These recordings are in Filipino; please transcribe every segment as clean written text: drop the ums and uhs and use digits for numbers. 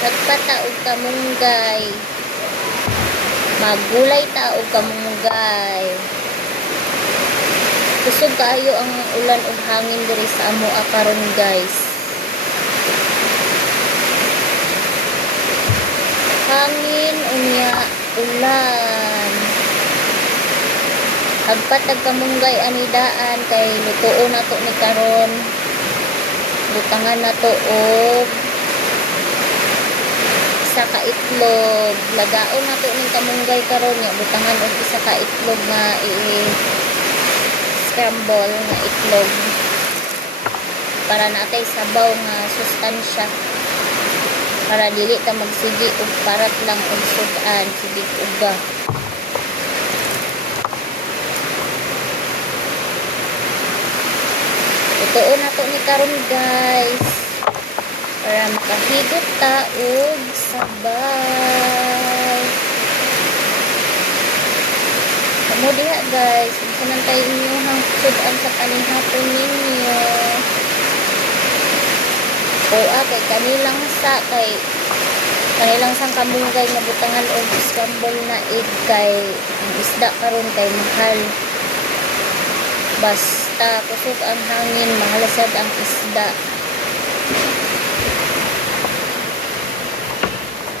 Nagpata og kamunggay. Magulay ta og kamunggay. Kusog kaayo ang ulan ug hangin diri sa amoa karon guys. Hangin unya ulan. Hagpatag kamunggay anidaan kay lutuon nato ni karon. Butangan nato og isa ka itlog. Lagaon nato ning kamunggay karon nya butangan og isa ka itlog nga scramble nga itlog para natay sabaw nga sustansya para dili ta magsigi og parat lang og sudan sige uga. Ituon nato ni karon guys para makahigot ta og sabaw. Kamo diha guys, unsa tayo inyong sudan sa kanihapon ninyo. O kay kanilang sang kamunggay nga butangan og scramble na egg kay ang isda karon kay mahal. Basta kusog ang hangin, mahalasad ang isda.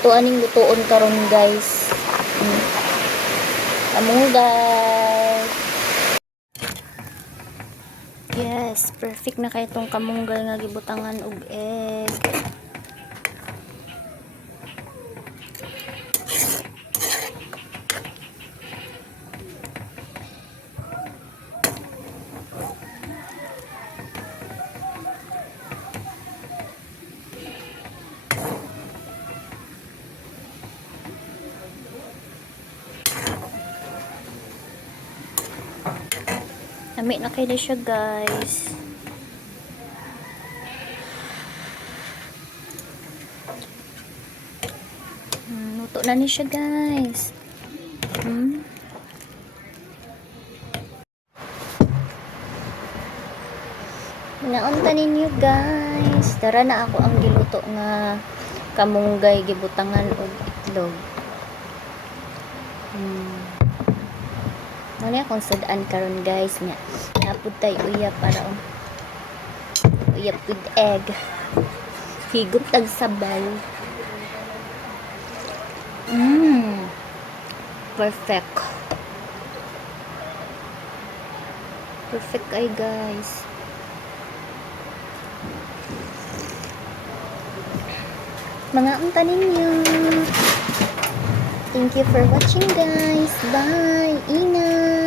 Ito aning lutuon karon guys. Kamunggay. Yes, perfect na kay itong kamunggay nga gibutangan og egg. Lami na kayo siya guys. Luto na ni siya guys. Naunta ninyo guys. Tara na ako ang giluto nga kamunggay gibutangan og itlog. Ano akong sudan karon guys nya. Napud tay uyap para uyap with egg. Higop tag sabaw. Perfect. Perfect ay guys. Mga unta ninyo. Thank you for watching guys. Bye. Ingat.